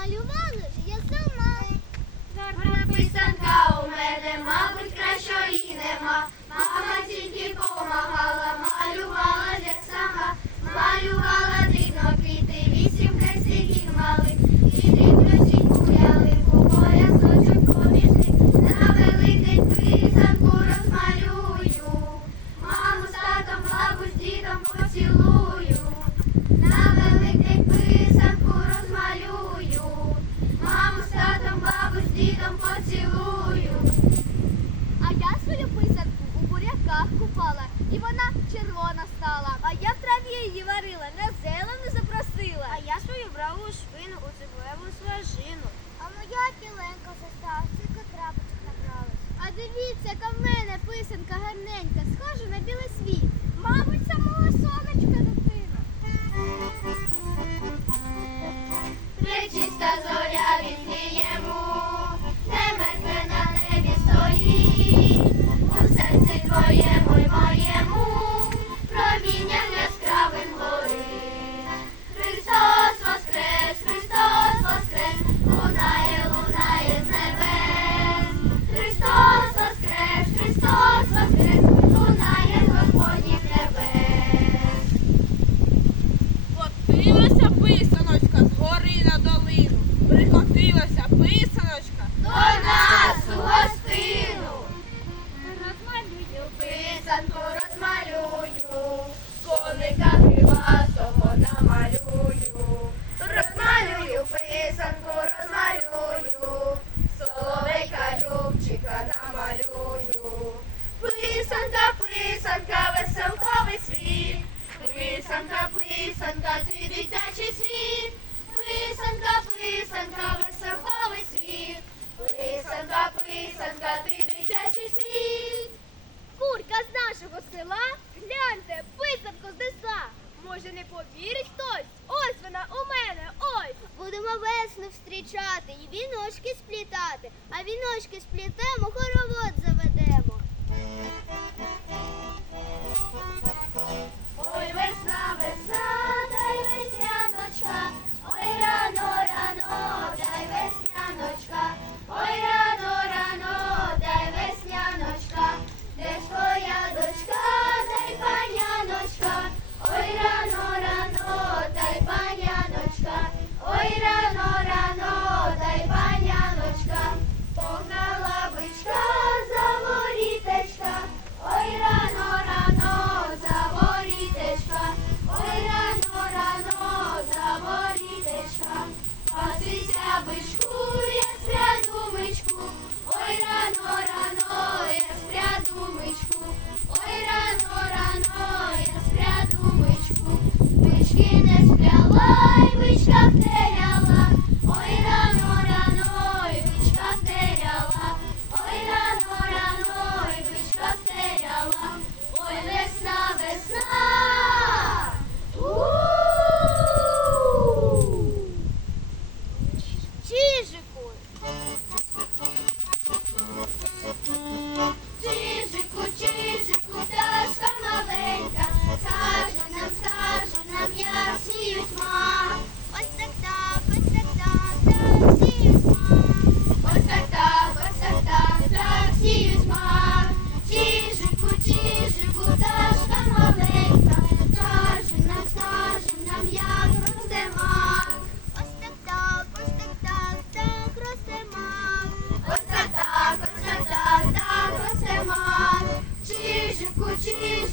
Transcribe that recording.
Намалювала ж я сама. Гарна писанка у мене, мабуть, кращої нема. Мама тільки помагала, малювала я сама, малювала дрібно квіти, вісім хрестиків малих, і дрібно сіньку ялинку, поясочок поміж них. На великий писанку розмалюю, траві на зелену запросила. А я свою браву швину у цибулеву сважину. А моя піленка застала, тільки крапочок набралась. А дивіться, яка в мене писанка гарненька, схожа на білий світ. Мабуть, самого сонечка Прикотилася писаночка. До нас у гостину. Розмалюю писанку, розмалюю, коника кривасого намалюю. Розмалюю писанку, розмалюю, соловейка любчика намалюю. Писанка, писанка, веселковий світ. Писанка, писанка, ти дитячий світ. Писанка, писанка, Курка з нашого села, гляньте, писанку знесла. Може, не повірить хтось? Ось вона у мене, ось. Будемо весну встрічати і віночки сплітати. А віночки сплітемо, хоровод заведемо. Happy! Jesus.